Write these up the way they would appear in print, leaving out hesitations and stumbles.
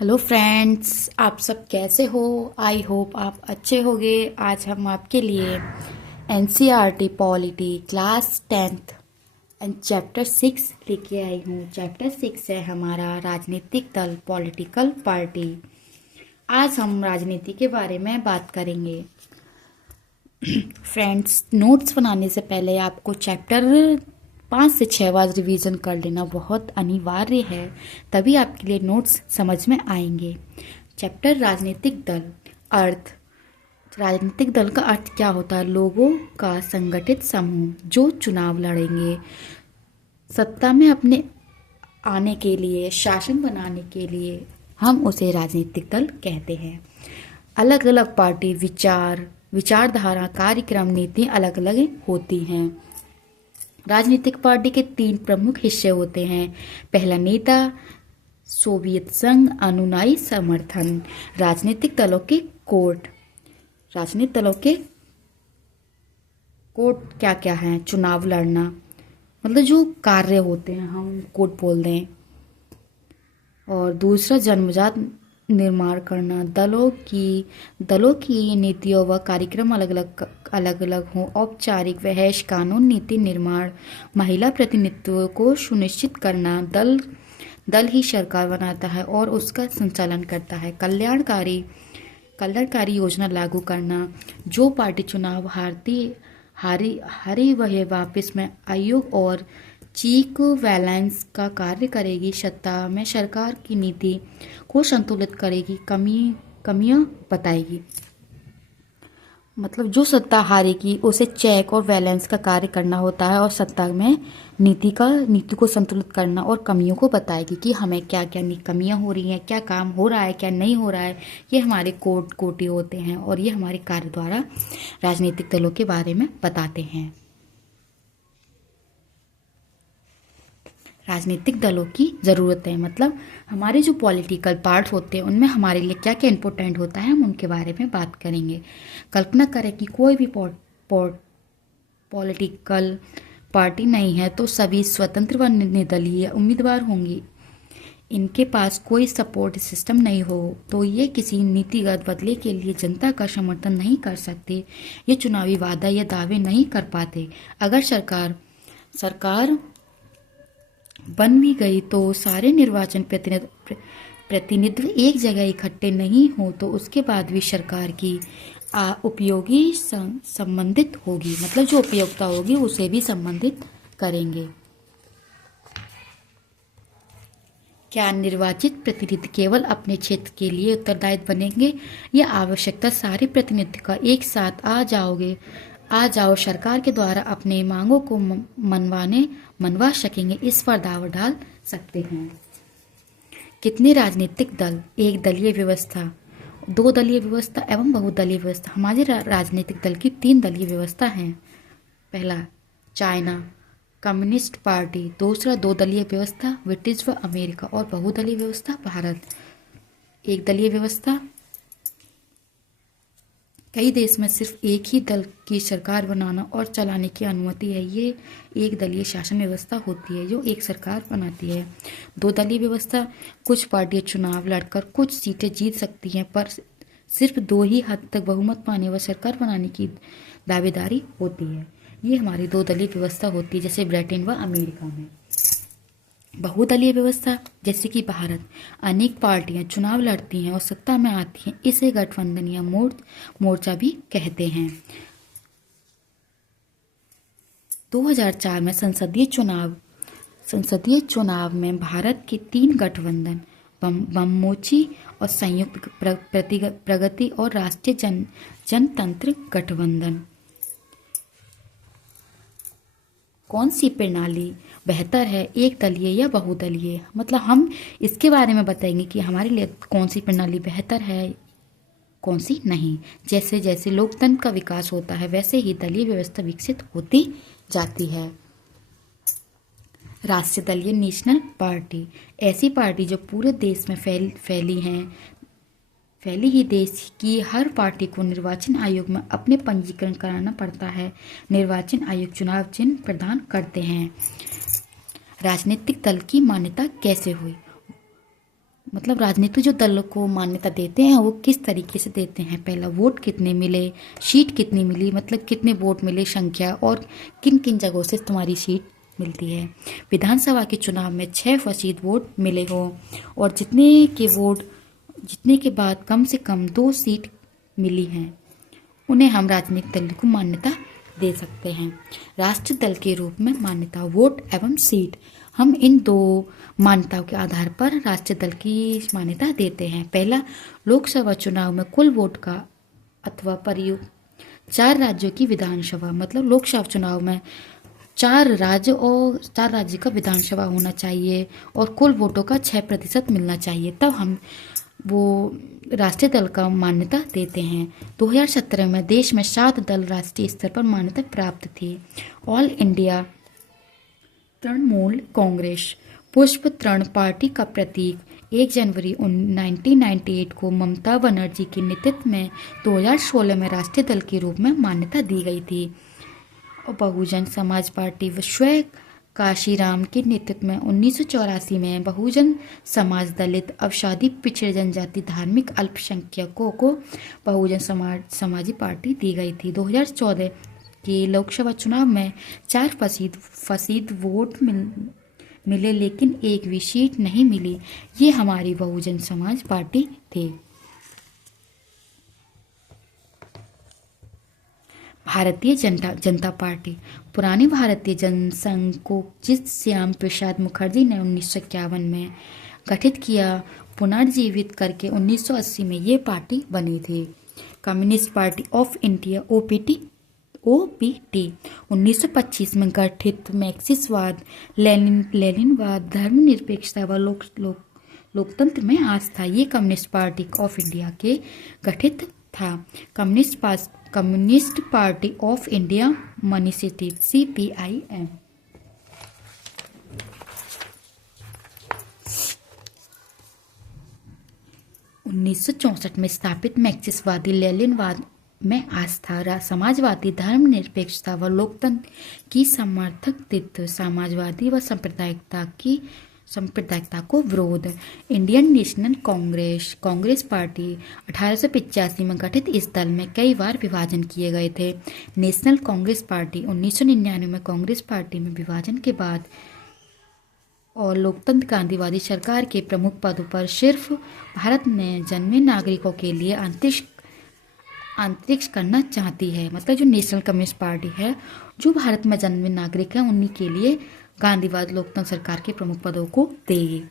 Hello friends, आप सब कैसे हो। आई होप आप अच्छे होंगे। आज हम आपके लिए NCERT polity class 10th and chapter 6 लेके आई हूँ। चैप्टर 6 है हमारा राजनीतिक दल, पॉलिटिकल पार्टी। आज हम राजनीति के बारे में बात करेंगे। फ्रेंड्स, नोट्स बनाने से पहले आपको चैप्टर 5 से 6 बार रिवीजन कर लेना बहुत अनिवार्य है, तभी आपके लिए नोट्स समझ में आएंगे। चैप्टर राजनीतिक दल। अर्थ। राजनीतिक दल का अर्थ क्या होता है? लोगों का संगठित समूह जो चुनाव लड़ेंगे सत्ता में अपने आने के लिए, शासन बनाने के लिए, हम उसे राजनीतिक दल कहते हैं। अलग अलग पार्टी, विचारधारा, कार्यक्रम, नीति अलग अलग होती हैं। राजनीतिक पार्टी के 3 प्रमुख हिस्से होते हैं। पहला, नेता, सोवियत संघ, अनुयायी, समर्थन। राजनीतिक दलों के कोड। राजनीतिक दलों के कोड क्या क्या हैं? चुनाव लड़ना, मतलब जो कार्य होते हैं हम कोड बोल दें। और दूसरा, जन्मजात निर्माण करना। दलों की नीतियों व कार्यक्रम अलग अलग हों। औपचारिक वहश कानून नीति निर्माण। महिला प्रतिनिधित्व को सुनिश्चित करना। दल ही सरकार बनाता है और उसका संचालन करता है। कल्याणकारी योजना लागू करना। जो पार्टी चुनाव हारी वह वापस में आयोग और चीक बैलेंस का कार्य करेगी। सत्ता में सरकार की नीति को संतुलित करेगी, कमियां बताएगी। मतलब जो सत्ता हारेगी उसे चेक और बैलेंस का कार्य करना होता है, और सत्ता में नीति को संतुलित करना और कमियों को बताएगी कि हमें क्या क्या कमियां हो रही हैं, क्या काम हो रहा है, क्या नहीं हो रहा है। ये हमारे कोटे होते हैं और ये हमारे कार्य द्वारा राजनीतिक दलों के बारे में बताते हैं। राजनीतिक दलों की ज़रूरत है, मतलब हमारे जो पॉलिटिकल पार्ट्स होते हैं उनमें हमारे लिए क्या क्या इंपॉर्टेंट होता है, हम उनके बारे में बात करेंगे। कल्पना करें कि कोई भी पॉलिटिकल पार्टी नहीं है तो सभी स्वतंत्र व निर्दलीय उम्मीदवार होंगे। इनके पास कोई सपोर्ट सिस्टम नहीं हो तो ये किसी नीतिगत बदले के लिए जनता का समर्थन नहीं कर सकते। ये चुनावी वादा या दावे नहीं कर पाते। अगर सरकार बन भी गई तो सारे निर्वाचन प्रतिनिधि एक जगह इकट्ठे नहीं हो तो उसके बाद भी सरकार की उपयोगी संबंधित होगी, मतलब जो उपयोगिता होगी उसे भी संबंधित करेंगे। क्या निर्वाचित प्रतिनिधि केवल अपने क्षेत्र के लिए उत्तरदायी बनेंगे या आवश्यकता सारे प्रतिनिधि का एक साथ आ जाओ सरकार के द्वारा अपने मांगों को मनवा सकेंगे, इस पर दावा डाल सकते हैं। कितने राजनीतिक दल? एक दलीय व्यवस्था, 2 दलीय व्यवस्था एवं बहुदलीय व्यवस्था। हमारे राजनीतिक दल की 3 दलीय व्यवस्था है। पहला, चाइना कम्युनिस्ट पार्टी। दूसरा, 2 दलीय व्यवस्था ब्रिटिश व अमेरिका। और बहुदलीय व्यवस्था भारत। एक दलीय व्यवस्था, कई देश में सिर्फ एक ही दल की सरकार बनाना और चलाने की अनुमति है। ये एक दलीय शासन व्यवस्था होती है जो एक सरकार बनाती है। 2 दलीय व्यवस्था, कुछ पार्टियां चुनाव लड़कर कुछ सीटें जीत सकती हैं पर सिर्फ 2 ही हद तक बहुमत पाने व सरकार बनाने की दावेदारी होती है। ये हमारी 2 दलीय व्यवस्था होती है, जैसे ब्रिटेन व अमेरिका में। बहुदलीय व्यवस्था, जैसे कि भारत, अनेक पार्टियां चुनाव लड़ती हैं और सत्ता में आती हैं। इसे गठबंधन या मोर्चा भी कहते हैं। 2004 में संसदीय चुनाव में भारत के 3 गठबंधन, बममोर्चा और संयुक्त प्रगति और राष्ट्रीय जनतंत्र गठबंधन। कौन सी प्रणाली बेहतर है, एक दलीय या बहुदलीय? मतलब हम इसके बारे में बताएंगे कि हमारे लिए कौन सी प्रणाली बेहतर है, कौन सी नहीं। जैसे जैसे लोकतंत्र का विकास होता है वैसे ही दलीय व्यवस्था विकसित होती जाती है। राष्ट्रीय दलीय, नेशनल पार्टी, ऐसी पार्टी जो पूरे देश में फैली ही देश की हर पार्टी को निर्वाचन आयोग में अपने पंजीकरण कराना पड़ता है। निर्वाचन आयोग चुनाव चिन्ह प्रदान करते हैं। राजनीतिक दल की मान्यता कैसे हुई? मतलब राजनीतिक जो दल को मान्यता देते हैं वो किस तरीके से देते हैं। पहला, वोट कितने मिले, सीट कितनी मिली, मतलब कितने वोट मिले, संख्या, और किन किन जगहों से तुम्हारी सीट मिलती है। विधानसभा के चुनाव में 6% वोट मिले हो और जितने के बाद कम से कम 2 सीट मिली हैं, उन्हें हम राजनीतिक दल को मान्यता दे सकते हैं। राष्ट्रीय दल के रूप में मान्यता, वोट एवं सीट, हम इन 2 मान्यताओं के आधार पर राष्ट्रीय दल की मान्यता देते हैं। पहला, लोकसभा चुनाव में कुल वोट का अथवा प्रयोग 4 राज्यों की विधानसभा, मतलब लोकसभा चुनाव में 4 राज्य और 4 राज्य का विधानसभा होना चाहिए और कुल वोटों का 6% मिलना चाहिए, तब हम वो राष्ट्रीय दल का मान्यता देते हैं। 2017 में देश में 7 दल राष्ट्रीय स्तर पर मान्यता प्राप्त थी। ऑल इंडिया तृणमूल कांग्रेस, पुष्प तृण पार्टी का प्रतीक 1 जनवरी 1998 को ममता बनर्जी के नेतृत्व में 2016 में राष्ट्रीय दल के रूप में मान्यता दी गई थी। और बहुजन समाज पार्टी विश्व काशीराम के नेतृत्व में 1984 में बहुजन समाज दलित अवसादी पिछड़े जनजाति धार्मिक अल्पसंख्यकों को बहुजन समाजी पार्टी दी गई थी। 2014 के लोकसभा चुनाव में 4% वोट मिले लेकिन एक भी सीट नहीं मिली। ये हमारी बहुजन समाज पार्टी थी। भारतीय जनता पार्टी, पुरानी भारतीय जनसंघ को जिस श्याम प्रसाद मुखर्जी ने 1951 में गठित किया, पुनर्जीवित करके 1980 में ये पार्टी बनी थी। Communist Party of India OPT 1925 में गठित मार्क्सिस्टवाद, लेनिनवाद, धर्मनिरपेक्षता व लोकतंत्र में आस्था, ये कम्युनिस्ट पार्टी ऑफ इंडिया के गठित था। कम्युनिस्ट पार्टी ऑफ इंडिया मनीषित CPIM 1964 में स्थापित मार्क्सिस्टवादी लेनिनवाद में आस्था, समाजवादी, धर्मनिरपेक्षता व लोकतंत्र की समर्थक तत्व, समाजवादी व सांप्रदायिकता को विरोध। इंडियन नेशनल कांग्रेस पार्टी 1885 में गठित, इस दल में कई बार विभाजन किए गए थे। नेशनल कांग्रेस पार्टी 1999 में कांग्रेस पार्टी में विभाजन के बाद और लोकतंत्र गांधीवादी सरकार के प्रमुख पदों पर सिर्फ भारत में जन्मे नागरिकों के लिए अंतरिक्ष करना चाहती है। मतलब जो नेशनल कम्युनिस्ट पार्टी है, जो भारत में जन्मे नागरिक हैं उन्हीं के लिए गांधीवाद लोकतंत्र सरकार के प्रमुख पदों को देगी।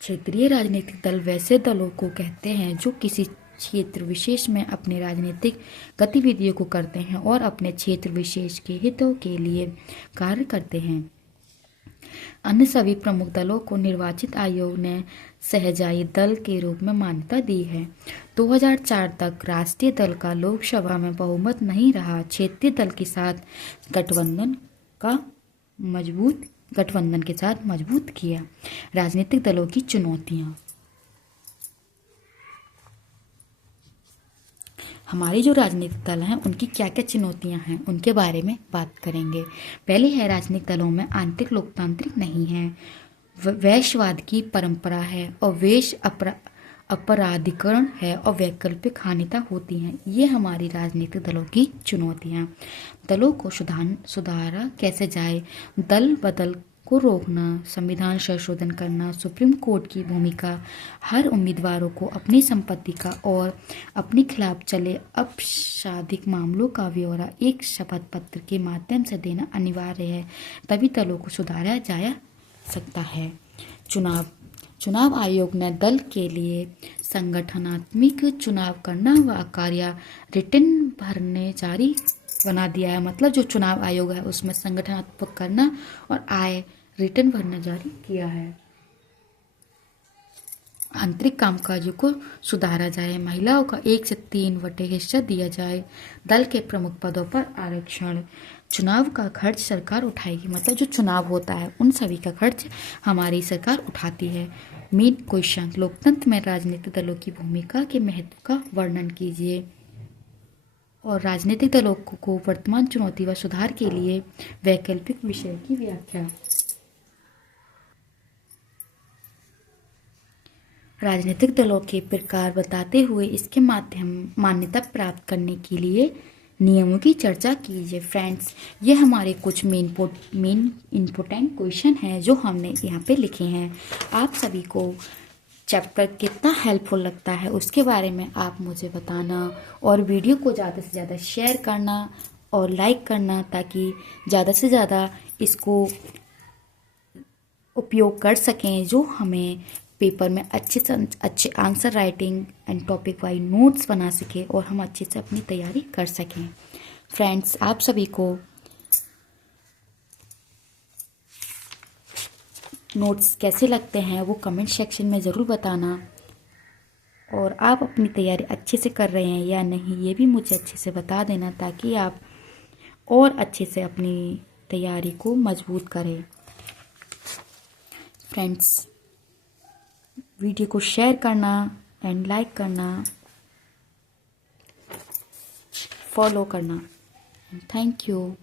क्षेत्रीय राजनीतिक दल वैसे दलों को कहते हैं जो किसी क्षेत्र विशेष में अपने राजनीतिक गतिविधियों को करते हैं और अपने क्षेत्र विशेष के हितों के लिए कार्य करते हैं। अन्य सभी प्रमुख दलों को निर्वाचित आयोग ने सहजाई दल के रूप में मान्यता दी है। 2004 तक राष्ट्रीय दल का लोकसभा में बहुमत नहीं रहा। क्षेत्रीय दल के साथ गठबंधन के साथ मजबूत किया। राजनीतिक दलों की चुनौतियां, हमारे जो राजनीतिक दल हैं उनकी क्या क्या चुनौतियां हैं उनके बारे में बात करेंगे। पहली है, राजनीतिक दलों में आंतरिक लोकतांत्रिक नहीं है, वैश्यवाद की परंपरा है और अपराधीकरण है और वैकल्पिक हानिता होती हैं। ये हमारी राजनीतिक दलों की चुनौतियां। दलों को सुधारा कैसे जाए, दल बदल को रोकना, संविधान संशोधन करना, सुप्रीम कोर्ट की भूमिका, हर उम्मीदवारों को अपनी संपत्ति का और अपने खिलाफ चले आपराधिक मामलों का ब्यौरा एक शपथ पत्र के माध्यम से देना अनिवार्य है, तभी दलों को सुधारा जा सकता है। चुनाव आयोग ने दल के लिए संगठनात्मक चुनाव करना व कार्य रिटर्न भरने जारी बना दिया है। मतलब जो चुनाव आयोग है उसमें संगठनात्मक करना और आय रिटर्न भरना जारी किया है। आंतरिक कामकाजों को सुधारा जाए, महिलाओं का 1 से 3 हिस्सा दिया जाए, दल के प्रमुख पदों पर आरक्षण, चुनाव का खर्च सरकार उठाएगी। मतलब जो चुनाव होता है उन सभी का खर्च हमारी सरकार उठाती है। मेन क्वेश्चन, लोकतंत्र में राजनीतिक दलों की भूमिका के महत्व का वर्णन कीजिए और राजनीतिक दलों को वर्तमान चुनौती व सुधार के लिए वैकल्पिक विषय की व्याख्या। राजनीतिक दलों के प्रकार बताते हुए इसके माध्यम मान्यता प्राप्त करने के लिए नियमों की चर्चा कीजिए। फ्रेंड्स, ये हमारे कुछ मेन इम्पोर्टेंट क्वेश्चन हैं जो हमने यहाँ पे लिखे हैं। आप सभी को चैप्टर कितना हेल्पफुल लगता है उसके बारे में आप मुझे बताना, और वीडियो को ज़्यादा से ज़्यादा शेयर करना और लाइक करना, ताकि ज़्यादा से ज़्यादा इसको उपयोग कर सकें, जो हमें पेपर में अच्छे से अच्छे answer writing and topic wise notes बना सकें और हम अच्छे से अपनी तैयारी कर सकें। फ्रेंड्स, आप सभी को नोट्स कैसे लगते हैं वो कमेंट सेक्शन में ज़रूर बताना, और आप अपनी तैयारी अच्छे से कर रहे हैं या नहीं ये भी मुझे अच्छे से बता देना, ताकि आप और अच्छे से अपनी तैयारी को मजबूत करें। फ्रेंड्स, वीडियो को शेयर करना एंड लाइक करना, फॉलो करना। Thank you.